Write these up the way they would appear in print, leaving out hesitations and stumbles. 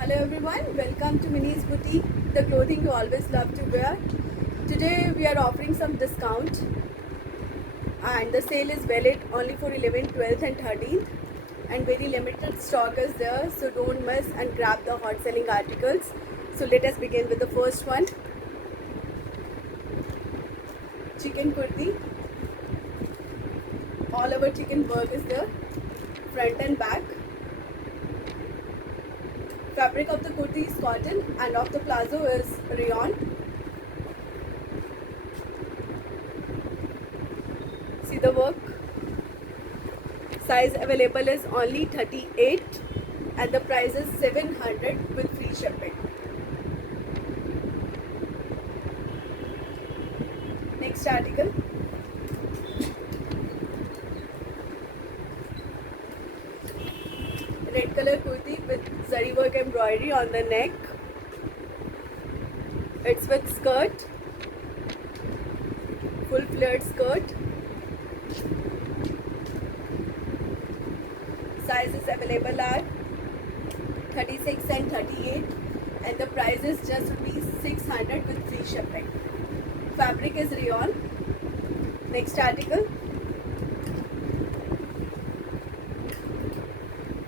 Hello everyone, welcome to Minnie's Boutique, the clothing you always love to wear. Today we are offering some discount and the sale is valid only for 11th, 12th and 13th and very limited stock is there, so don't miss and grab the hot selling articles. So let us begin with the first one. Chicken kurti. All over chicken work is there, front and back. Fabric of the kurti is cotton and of the palazzo is rayon. See the work. Size available is only 38 and the price is 700 with free shipping. Next article. Red color kurti with zari work embroidery on the neck. It's with skirt, full flared skirt. Sizes available are 36 and 38 and the price is just rupees 600 with free shipping. Fabric is rayon. Next article.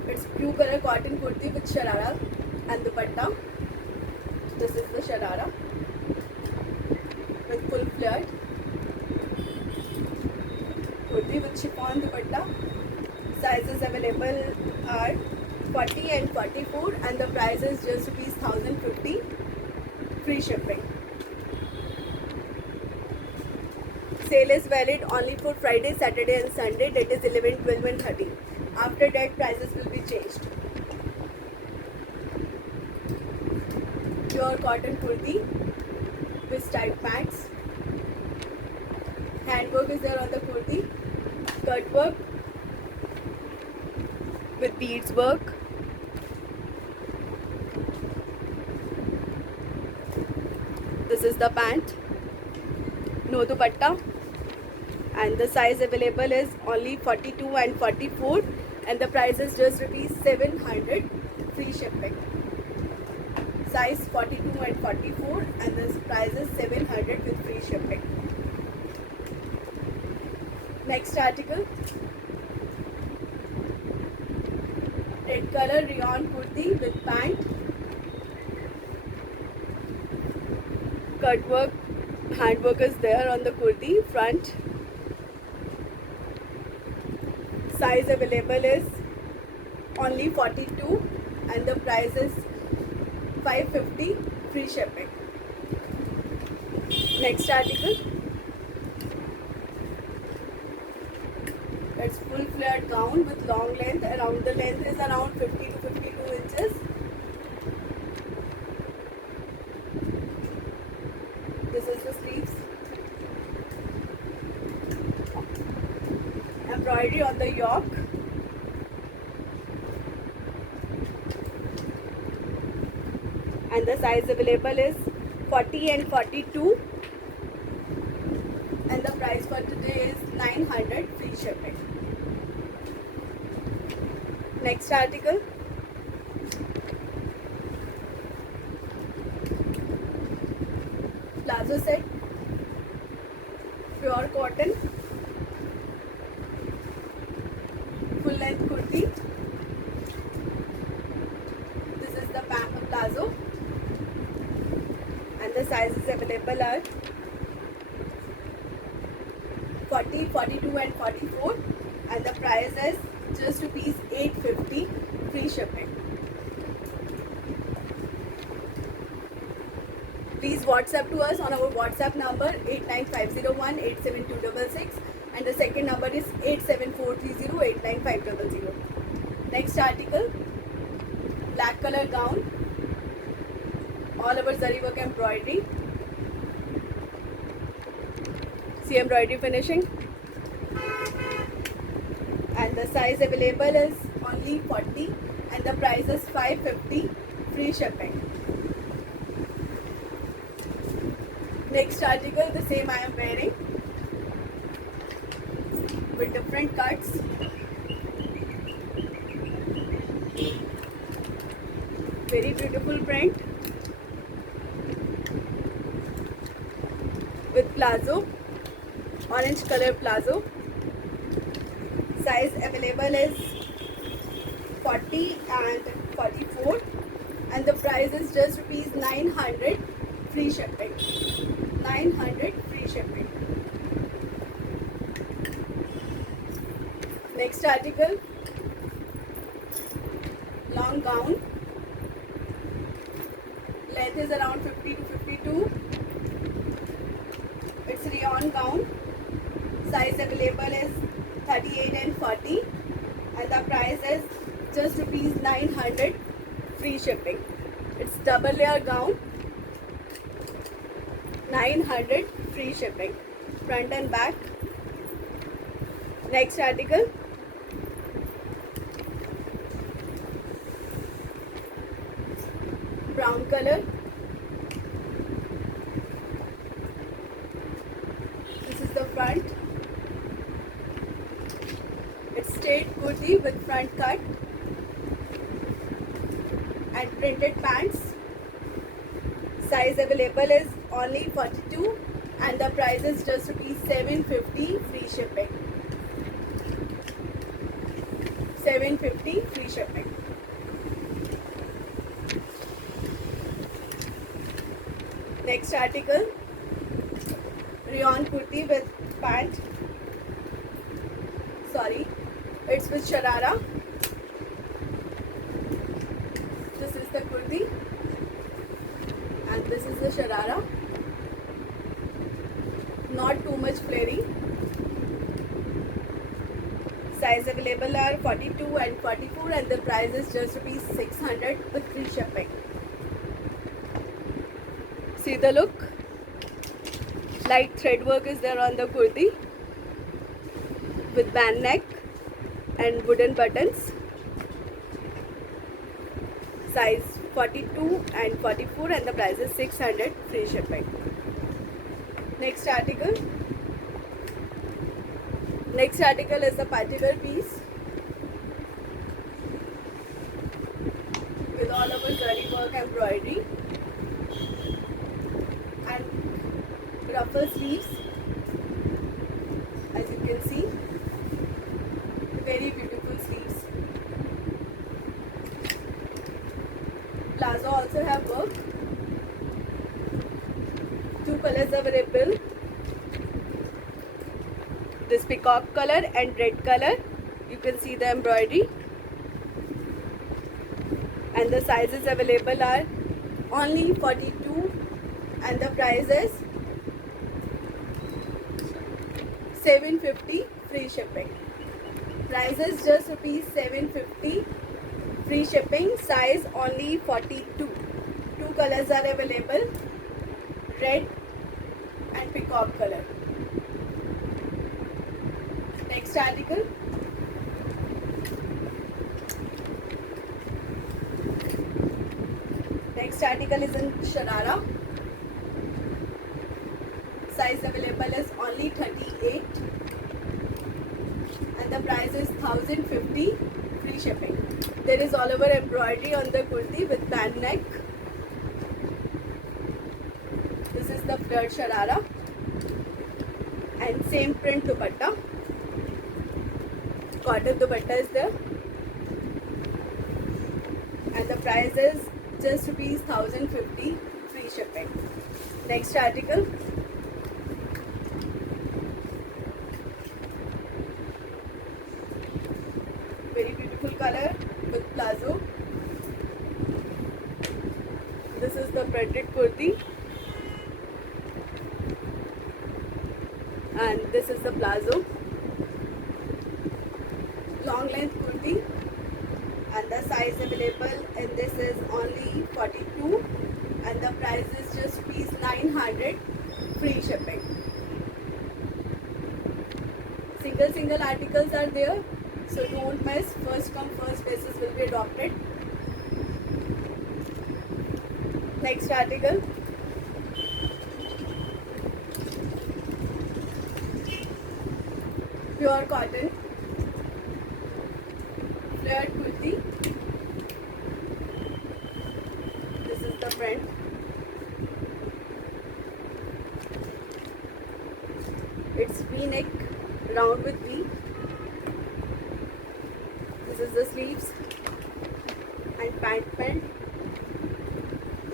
It's blue color cotton kurti with sharara and dupatta. This is the sharara with full flared kurti with chiffon dupatta. Sizes available are 40 and 44 and the price is just rupees 1050 free shipping. Sale is valid only for Friday, Saturday and Sunday, that is 11, 12 and 13. After that prices will be changed. Pure cotton kurti with striped pants. Handwork is there on the kurti. Cut work with beads work. This is the pant. No dupatta. And the size available is only 42 and 44 and the price is just rupees 700 free shipping. Size 42 and 44 and this price is 700 with free shipping. Next article. Red color rayon kurti with pant. Cut work, handwork is there on the kurti front. Size available is only 42 and the price is 550 free shipping. Next article. It's full flared gown with long length. Around the length is around 50 to 52 inches. This is the sleeves. Embroidery on the yoke. And the size available is 40 and 42 and the price for today is 900 free shipping. Next article. Plazo set, pure cotton, full length kurti. This is the plazo and the sizes available are 40, 42 and 44 and the price is just rupees 850 free shipping. Please WhatsApp to us on our WhatsApp number 89501-87266 and the second number is 87430-89500. Next article. Black color gown. All over zari work embroidery. See embroidery finishing. And the size available is only 40 and the price is 550 free shipping. Next article, the same I am wearing with different cuts. Very beautiful print with plazo, orange color plazo. Size available is 40 and 44, and the price is just rupees 900 free shipping. 900 free shipping. Next article, long gown. Length is around 50 to 52. It's rayon gown. Size available is 38 and 40, and the price is just rupees 900 free shipping. It's double layer gown. 900 free shipping. Front and back. Next article, brown color. This is the front. It's straight kurti with front cut and printed pants. Size available is only 42, and the price is just rupees 750 free shipping. 750 free shipping. Next article, rayon kurti with pant. Sorry, it's with sharara. This is the kurti, and this is the sharara. Not too much flary. Size available are 42 and 44, and the price is just rupees 600 with free shipping. See the look. Light thread work is there on the kurti with band neck and wooden buttons. Size 42 and 44, and the price is 600 free shipping. Next article. Next article is a particular piece with all over zari work, embroidery, and ruffle sleeves. As you can see, very beautiful sleeves. Plazo also have work. Two colors available. This peacock color and red color. You can see the embroidery, and the sizes available are only 42, and the price is 750 free shipping. Price is just rupees 750 free shipping. Size only 42. Two colors are available, red and peacock color. Next article, next article is in sharara. Size available is only 38, and the price is 1050 free shipping. There is all over embroidery on the kurti with band neck. This is the flared sharara and same print dupatta. Cotton dupatta is there, and the price is just rupees 1050 free shipping. Next article, very beautiful color with plazo. This is the printed kurti, and this is the plazo. Long length kurti, and the size available in this is only 42, and the price is just rupees 900 free shipping. Single articles are there, so don't miss. First come first basis will be adopted. Next article, pure cotton flared kurti the front. It's V-neck, round with V. This is the sleeves and pant print.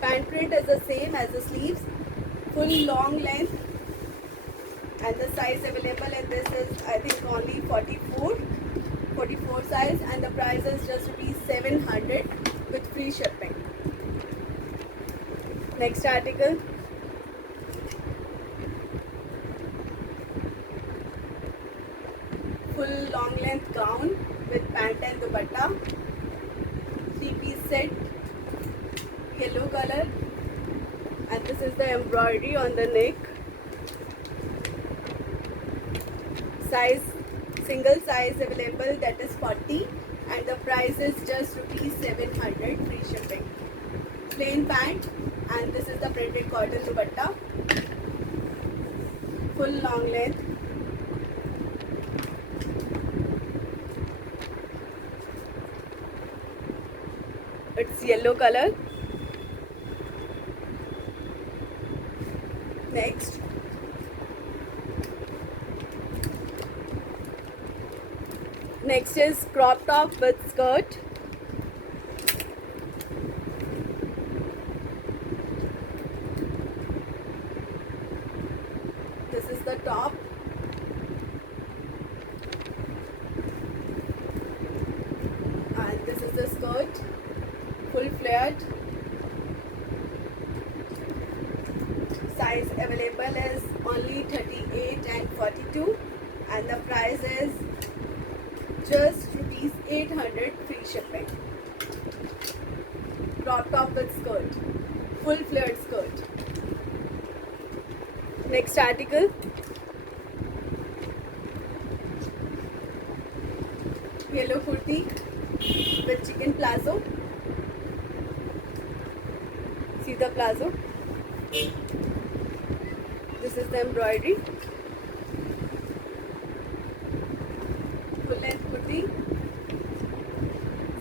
Pant print is the same as the sleeves, full long length, and the size available in this is I think only 44 size, and the price is just rupees 700 with free shipping. Next article. Full long length gown with pant and dupatta, 3-piece set, yellow color, and this is the embroidery on the neck. Size, single size available, that is 40, and the price is just rupees 700 free shipping. Plain pant, and this is the printed cotton dupatta, full long length. It's yellow color. Next. Next is crop top with skirt. This is the top. And this is the skirt. Full flared. Size available is only 38 and 42, and the price is just rupees 800 free shipping. Crop top with skirt, full flared skirt. Next article. Yellow kurti with chicken plazo. See the plazo. This is the embroidery. Full length kurti.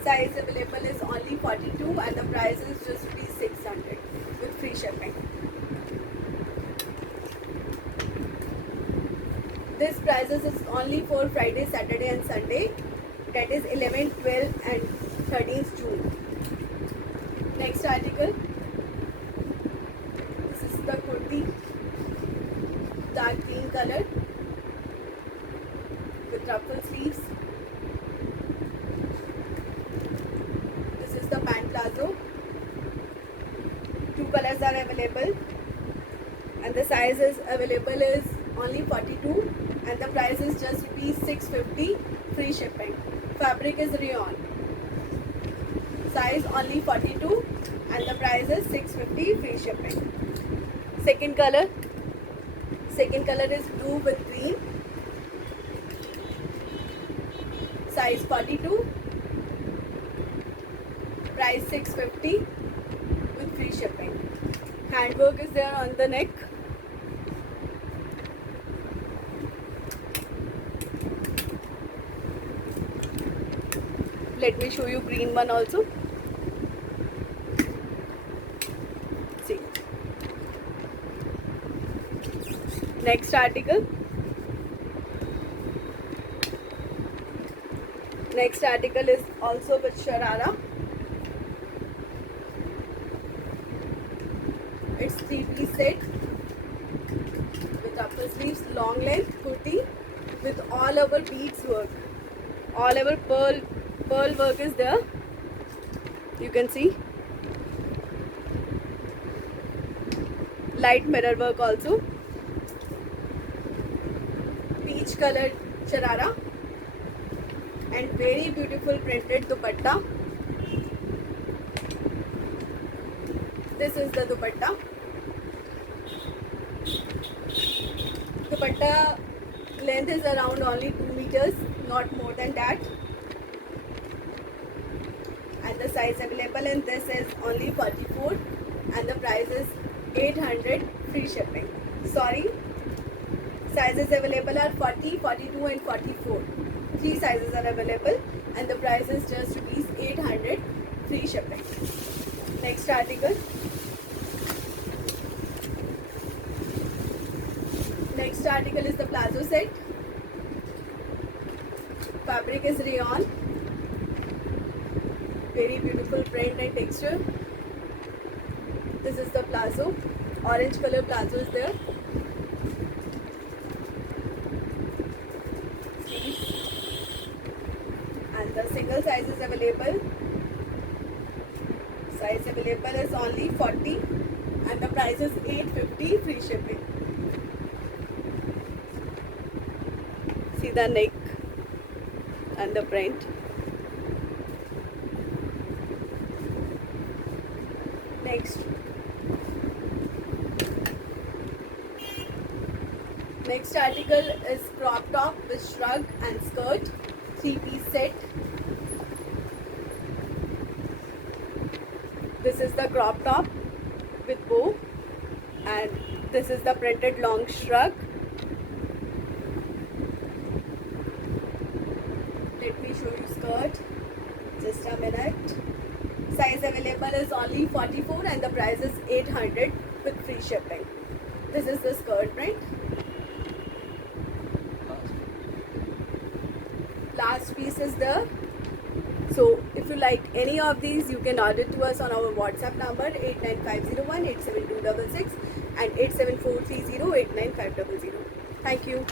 Size available is only 42, and the price is just rupees 600 with free shipping. This prices is only for Friday, Saturday and Sunday. That is 11th, 12th and 13th June. Next article. This is the kurti, dark green color with ruffle sleeves. This is the pant plazo. Two colors are available, and the size is available is only 42, and the price is just rupees 650 free shipping. Fabric is rayon. Size only 42, and the price is 650 free shipping. Second color is blue with green. Size 42, price 650 with free shipping. Handwork is there on the neck. Let me show you green one also. See. Next article. Next article is also with sharara. It's 3-piece set with upper sleeves, long length kurti with all over beads work. All over pearl work is there. You can see. Light mirror work also. Peach colored sharara and very beautiful printed dupatta. This is the dupatta. Dupatta length is around only 2 meters, not more than that. And the size available in this is only 44, and the price is 800 free shipping. Sorry, sizes available are 40, 42 and 44. 3 sizes are available, and the price is just rupees 800 free shipping. Next article. article is the palazzo set. Fabric is rayon. Very beautiful print and texture. This is the palazzo. Orange color palazzo is there. And the single size is available. Size available is only 40 and the price is 850, free shipping. See the neck and the print. Next article is crop top with shrug and skirt, 3-piece set. This is the crop top with bow and this is the printed long shrug. Let me show you skirt. Just a minute. Size available is only 44 and the price is 800 with free shipping. This is the skirt print. Last piece is there. So if you like any of these, you can order to us on our WhatsApp number 89501 87266 and 87430 89500. Thank you.